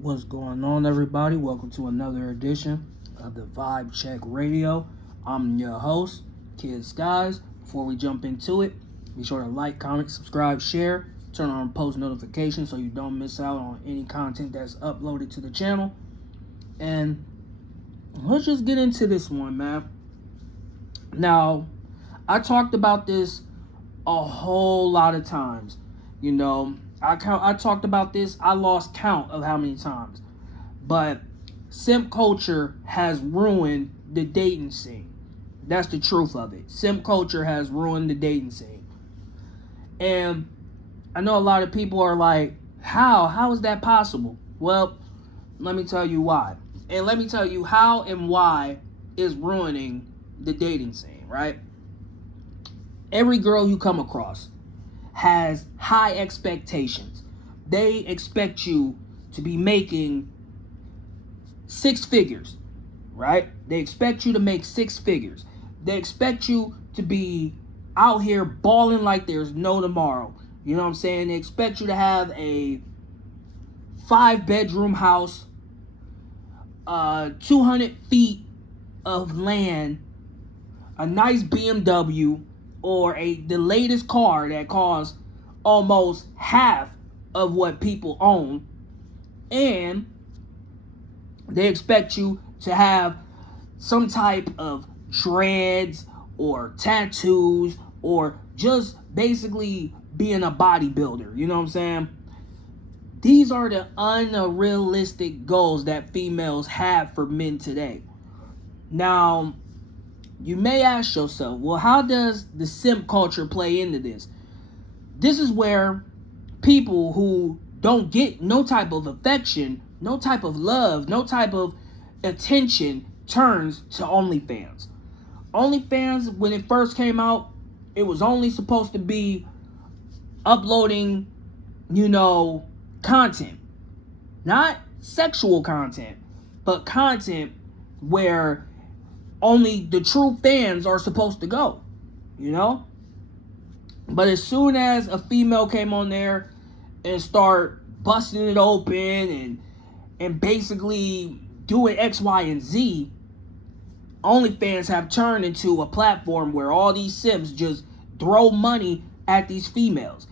What's going on, everybody? Welcome to another edition of the Vibe Check Radio. I'm your host, Kid Skies. Before we jump into it, be sure to like, comment, subscribe, share, turn on post notifications so you don't miss out on any content that's uploaded to the channel. And let's just get into this one, man. Now, I talked about this a whole lot of times. I talked about this. I lost count of how many times. But simp culture has ruined the dating scene. That's the truth of it. Simp culture has ruined the dating scene. And I know a lot of people are like, how? How is that possible? Well, let me tell you why. And let me tell you how and why is ruining the dating scene, right? Every girl you come across has high expectations. They expect you to be making six figures, right? They expect you to make six figures. They expect you to be out here balling like there's no tomorrow. You know what I'm saying? They expect you to have a 5-bedroom house, 200 feet of land, a nice BMW, or the latest car that costs almost half of what people own, and they expect you to have some type of dreads or tattoos or just basically being a bodybuilder. You know what I'm saying? These are the unrealistic goals that females have for men today. Now, you may ask yourself, well, how does the simp culture play into this? This is where people who don't get no type of affection, no type of love, no type of attention turns to OnlyFans. OnlyFans, when it first came out, it was only supposed to be uploading, content. Not sexual content, but content where only the true fans are supposed to go, But as soon as a female came on there and start busting it open and basically doing X, Y, and Z, OnlyFans have turned into a platform where all these simps just throw money at these females.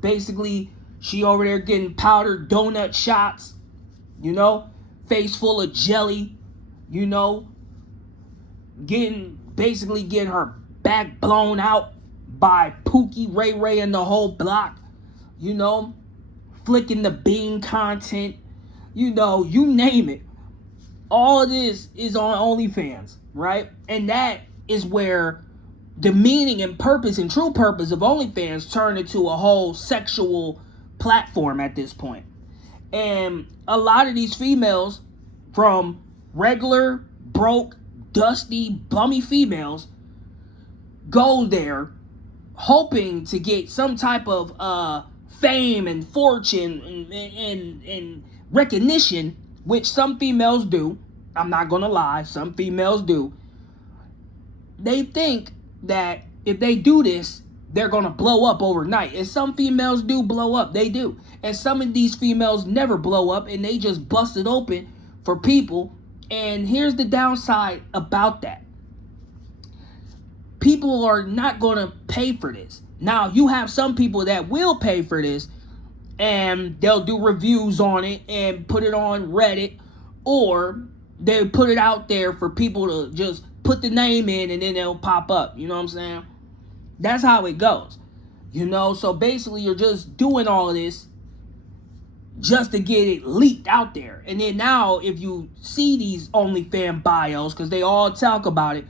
Basically, she over there getting powdered donut shots, face full of jelly, getting her back blown out by Pookie, Ray Ray, and the whole block, flicking the bean content, you name it. All of this is on OnlyFans, right? And that is where the meaning and purpose and true purpose of OnlyFans turned into a whole sexual platform at this point. And a lot of these females, from regular, broke, dusty, bummy females, go there hoping to get some type of fame and fortune and recognition, which some females do. I'm not gonna lie, some females do. They think that if they do this, they're gonna blow up overnight. And some females do blow up, they do. And some of these females never blow up and they just bust it open for people. And here's the downside about that. People are not going to pay for this. Now, you have some people that will pay for this and they'll do reviews on it and put it on Reddit, or they put it out there for people to just put the name in and then they'll pop up. You know what I'm saying? That's how it goes. So basically you're just doing all of this just to get it leaked out there. And then now if you see these OnlyFans bios, because they all talk about it,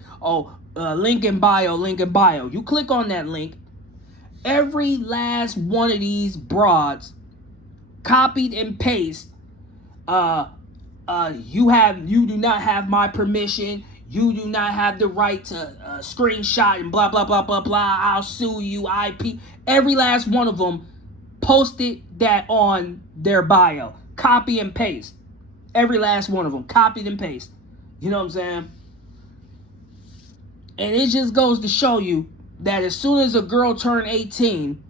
link in bio, link in bio. You click on that link, every last one of these broads copied and paste, you do not have my permission, you do not have the right to screenshot and blah, blah, blah, blah, blah, I'll sue you, IP. Every last one of them posted that on their bio. Copy and paste. Every last one of them. Copied and paste. You know what I'm saying? And it just goes to show you that as soon as a girl turns 18,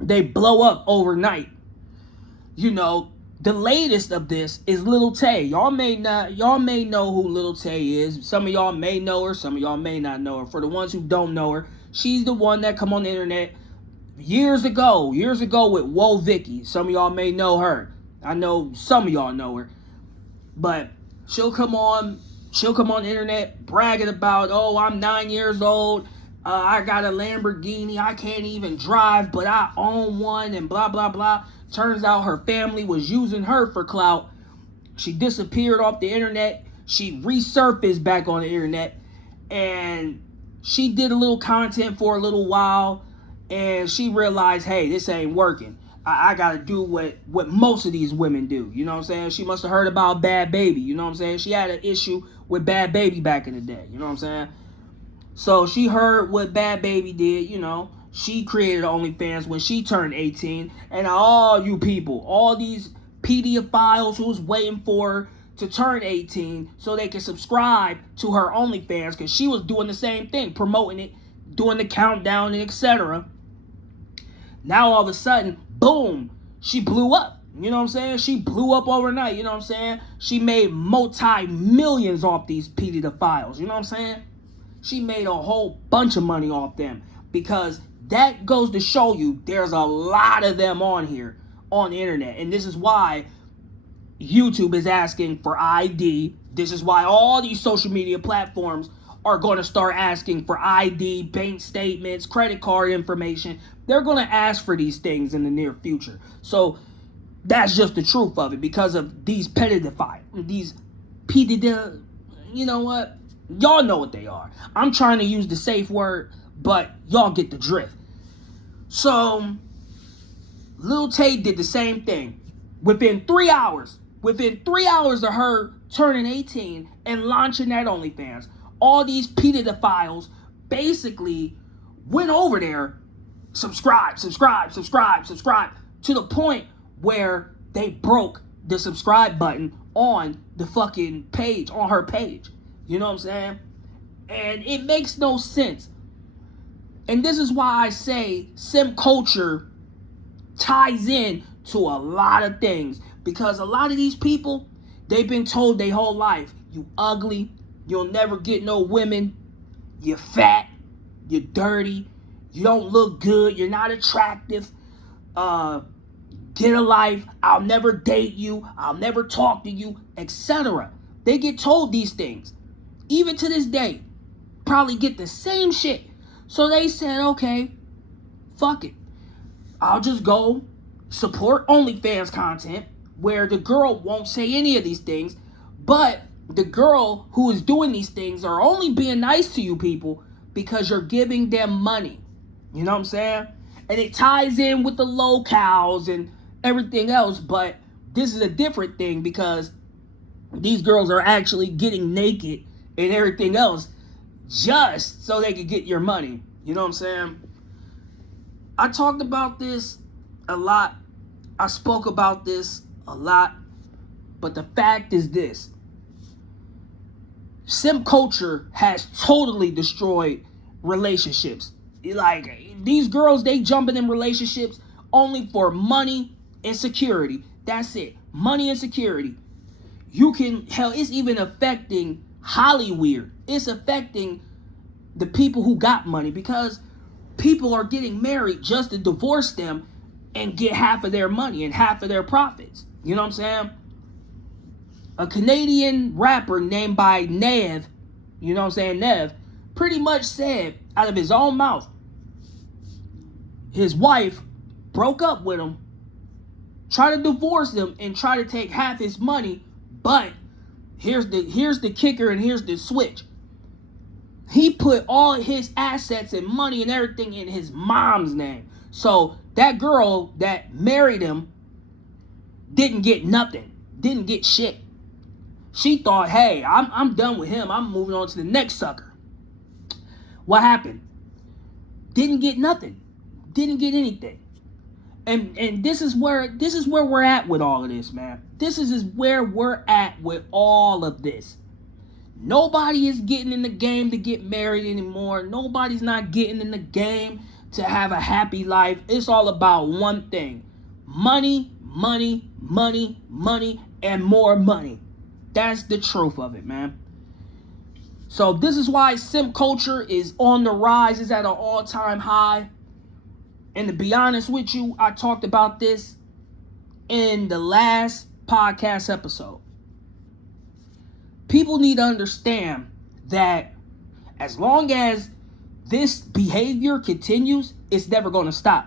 they blow up overnight. The latest of this is Lil Tay. Y'all may know who Lil Tay is. Some of y'all may know her, some of y'all may not know her. For the ones who don't know her, she's the one that come on the internet years ago with Whoa Vicky. Some of y'all may know her. I know some of y'all know her. But she'll come on the internet bragging about, oh, I'm 9 years old. I got a Lamborghini. I can't even drive, but I own one, and blah, blah, blah. Turns out her family was using her for clout. She disappeared off the internet. She resurfaced back on the internet. And she did a little content for a little while. And she realized, hey, this ain't working. I got to do what most of these women do. You know what I'm saying? She must have heard about Bad Baby. You know what I'm saying? She had an issue with Bad Baby back in the day. You know what I'm saying? So she heard what Bad Baby did, you know. She created OnlyFans when she turned 18. And all you people, all these pedophiles who's waiting for her to turn 18 so they can subscribe to her OnlyFans, because she was doing the same thing, promoting it, doing the countdown, and etc. Now all of a sudden, boom, she blew up. You know what I'm saying? She blew up overnight. You know what I'm saying? She made multi-millions off these pedophiles. You know what I'm saying? She made a whole bunch of money off them, because that goes to show you there's a lot of them on here on the internet. And this is why YouTube is asking for ID. This is why all these social media platforms are going to start asking for ID, bank statements, credit card information. They're going to ask for these things in the near future. So that's just the truth of it, because of these you know what? Y'all know what they are. I'm trying to use the safe word, but y'all get the drift. So Lil Tay did the same thing. Within 3 hours of her turning 18 and launching that OnlyFans, all these pedophiles basically went over there, subscribe, to the point where they broke the subscribe button on the fucking page, on her page. You know what I'm saying? And it makes no sense. And this is why I say simp culture ties in to a lot of things, because a lot of these people, they've been told their whole life, you ugly, you'll never get no women, you're fat, you're dirty, you don't look good, you're not attractive, get a life, I'll never date you, I'll never talk to you, etc. They get told these things. Even to this day, probably get the same shit. So they said, okay, fuck it. I'll just go support OnlyFans content where the girl won't say any of these things, but the girl who is doing these things are only being nice to you people because you're giving them money. You know what I'm saying? And it ties in with the locales and everything else, but this is a different thing, because these girls are actually getting naked and everything else just so they can get your money. You know what I'm saying? I talked about this a lot. I spoke about this a lot. But the fact is this. Simp culture has totally destroyed relationships. Like, these girls, they jumping in relationships only for money and security. That's it. Money and security. It's even affecting Hollywood. It's affecting the people who got money, because people are getting married just to divorce them and get half of their money and half of their profits. You know what I'm saying? A Canadian rapper named by Nev, you know what I'm saying, Nev, pretty much said out of his own mouth, his wife broke up with him, tried to divorce him, and try to take half his money, but here's the kicker and here's the switch. He put all his assets and money and everything in his mom's name. So that girl that married him didn't get nothing, didn't get shit. She thought, hey, I'm done with him. I'm moving on to the next sucker. What happened? Didn't get nothing. Didn't get anything. And this is where we're at with all of this, man. This is where we're at with all of this. Nobody is getting in the game to get married anymore. Nobody's not getting in the game to have a happy life. It's all about one thing. Money, money, money, money, and more money. That's the truth of it, man. So this is why simp culture is on the rise. It's at an all-time high. And to be honest with you, I talked about this in the last podcast episode. People need to understand that as long as this behavior continues, it's never going to stop.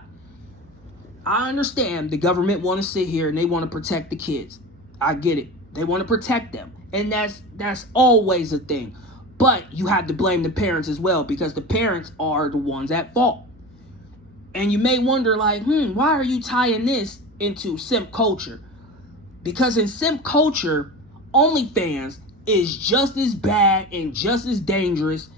I understand the government want to sit here and they want to protect the kids. I get it. They want to protect them. And that's always a thing. But you have to blame the parents as well, because the parents are the ones at fault. And you may wonder, like, why are you tying this into simp culture? Because in simp culture, OnlyFans is just as bad and just as dangerous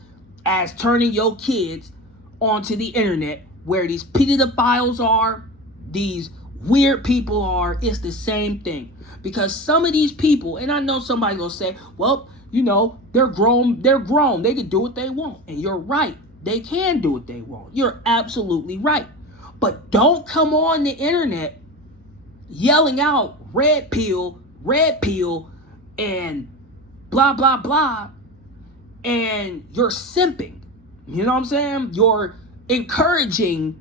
as turning your kids onto the internet, where these pedophiles are, these weird people are. It's the same thing. Because some of these people, and I know somebody's gonna say, well, they're grown, they can do what they want. And you're right, they can do what they want. You're absolutely right. But don't come on the internet yelling out red pill, and blah, blah, blah, and you're simping. You know what I'm saying? You're encouraging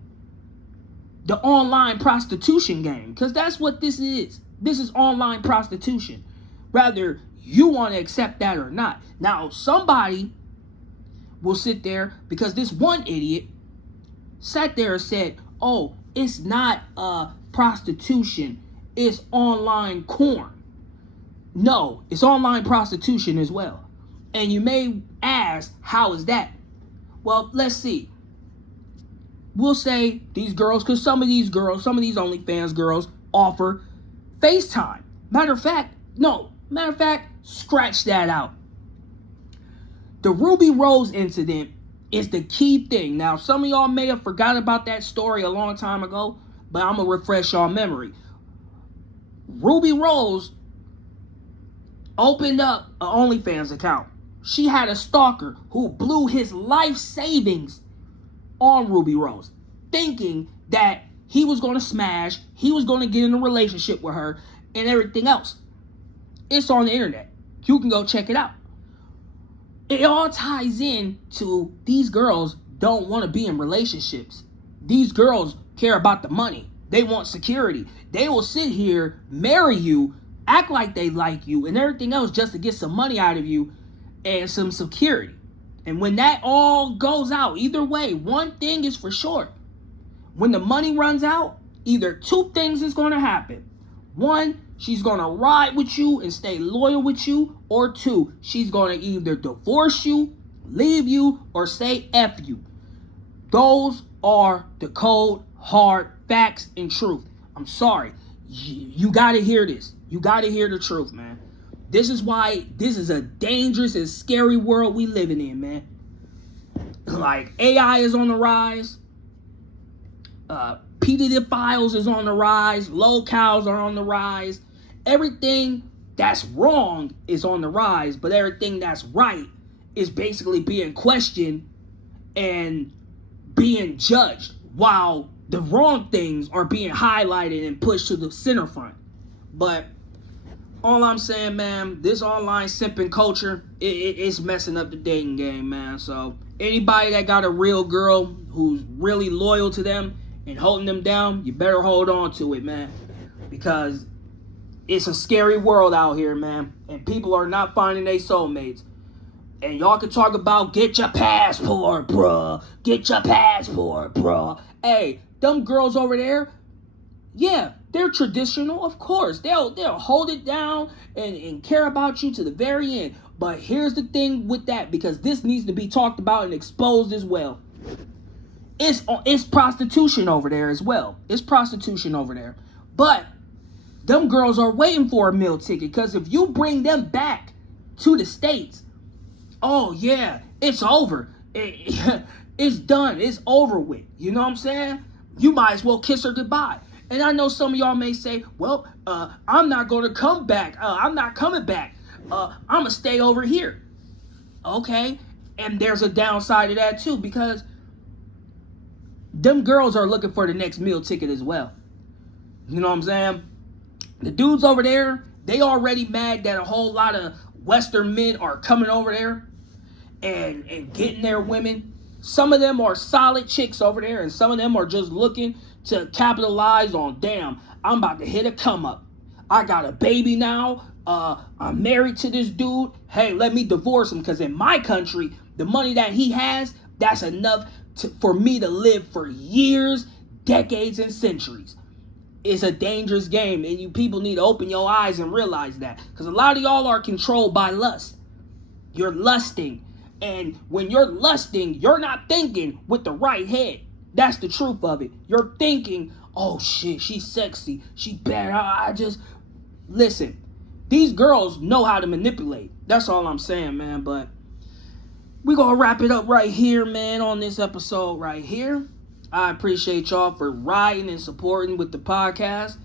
the online prostitution game, because that's what this is. This is online prostitution, whether you want to accept that or not. Now, somebody will sit there, because this one idiot sat there and said, oh, it's not prostitution, it's online porn. No, it's online prostitution as well. And you may ask, how is that? Well, let's see. We'll say these girls, because some of these OnlyFans girls offer FaceTime. Matter of fact, scratch that out. The Ruby Rose incident is the key thing. Now, some of y'all may have forgot about that story a long time ago, but I'm going to refresh y'all memory. Ruby Rose opened up an OnlyFans account. She had a stalker who blew his life savings on Ruby Rose, thinking that he was going to smash, he was going to get in a relationship with her, and everything else. It's on the internet. You can go check it out. It all ties in to these girls don't want to be in relationships. These girls care about the money. They want security. They will sit here, marry you, act like they like you, and everything else just to get some money out of you and some security. And when that all goes out, either way, one thing is for sure. When the money runs out, either two things is going to happen. One, she's going to ride with you and stay loyal with you. Or two, she's going to either divorce you, leave you, or say F you. Those are the cold, hard facts and truth. I'm sorry. You got to hear this. You got to hear the truth, man. This is why this is a dangerous and scary world we living in, man. Like, AI is on the rise. Pedophiles is on the rise. Locals are on the rise. Everything that's wrong is on the rise, but everything that's right is basically being questioned and being judged, while the wrong things are being highlighted and pushed to the center front. But all I'm saying, man, this online simping culture, it's messing up the dating game, man. So anybody that got a real girl who's really loyal to them and holding them down, you better hold on to it, man. Because it's a scary world out here, man. And people are not finding their soulmates. And y'all can talk about get your passport, bruh. Get your passport, bruh. Hey, them girls over there, yeah, they're traditional, of course. They'll hold it down and care about you to the very end. But here's the thing with that, because this needs to be talked about and exposed as well. It's prostitution over there as well. It's prostitution over there. But them girls are waiting for a meal ticket, because if you bring them back to the States, oh yeah, it's over. It's done. It's over with. You know what I'm saying? You might as well kiss her goodbye. And I know some of y'all may say, well, I'm not going to come back. I'm not coming back. I'm going to stay over here. Okay. And there's a downside to that too, because them girls are looking for the next meal ticket as well. You know what I'm saying? The dudes over there, they already mad that a whole lot of Western men are coming over there and getting their women. Some of them are solid chicks over there, and some of them are just looking to capitalize on, damn, I'm about to hit a come up. I got a baby now. I'm married to this dude. Hey, let me divorce him, because in my country, the money that he has, that's enough for me to live for years, decades, and centuries. It's a dangerous game, and you people need to open your eyes and realize that, because a lot of y'all are controlled by lust. You're lusting, and when you're lusting, you're not thinking with the right head. That's the truth of it. You're thinking, oh shit, she's sexy, she bad. I just listen. These girls know how to manipulate. That's all I'm saying, man. But we're gonna wrap it up right here, man, on this episode right here. I appreciate y'all for riding and supporting with the podcast.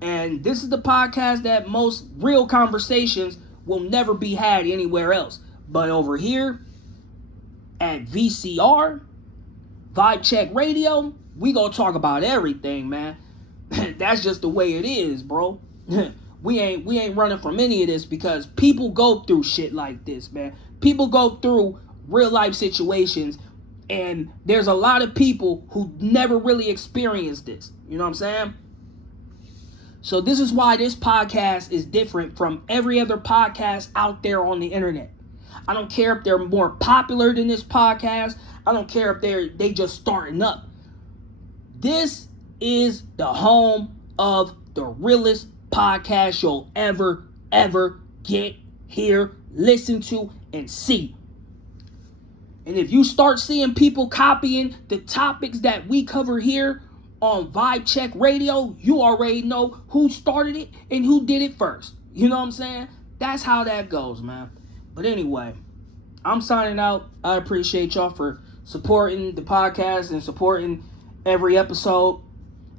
And this is the podcast that most real conversations will never be had anywhere else. But over here at VCR, Vibe Check Radio, we gonna talk about everything, man. That's just the way it is, bro. We ain't running from any of this, because people go through shit like this, man. People go through real life situations, and there's a lot of people who never really experienced this. You know what I'm saying? So this is why this podcast is different from every other podcast out there on the internet. I don't care if they're more popular than this podcast. I don't care if they just starting up. This is the home of the realest podcast you'll ever get, hear, listen to, and see. And if you start seeing people copying the topics that we cover here on Vibe Check Radio, you already know who started it and who did it first. You know what I'm saying? That's how that goes, man. But anyway, I'm signing out. I appreciate y'all for supporting the podcast and supporting every episode.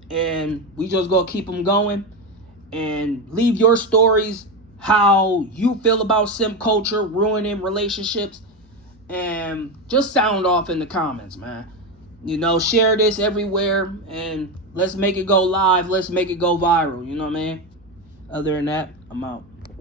And we just gonna keep them going. And leave your stories, how you feel about simp culture ruining relationships, and just sound off in the comments, man. You know, share this everywhere, and let's make it go live. Let's make it go viral. You know what I mean? Other than that, I'm out.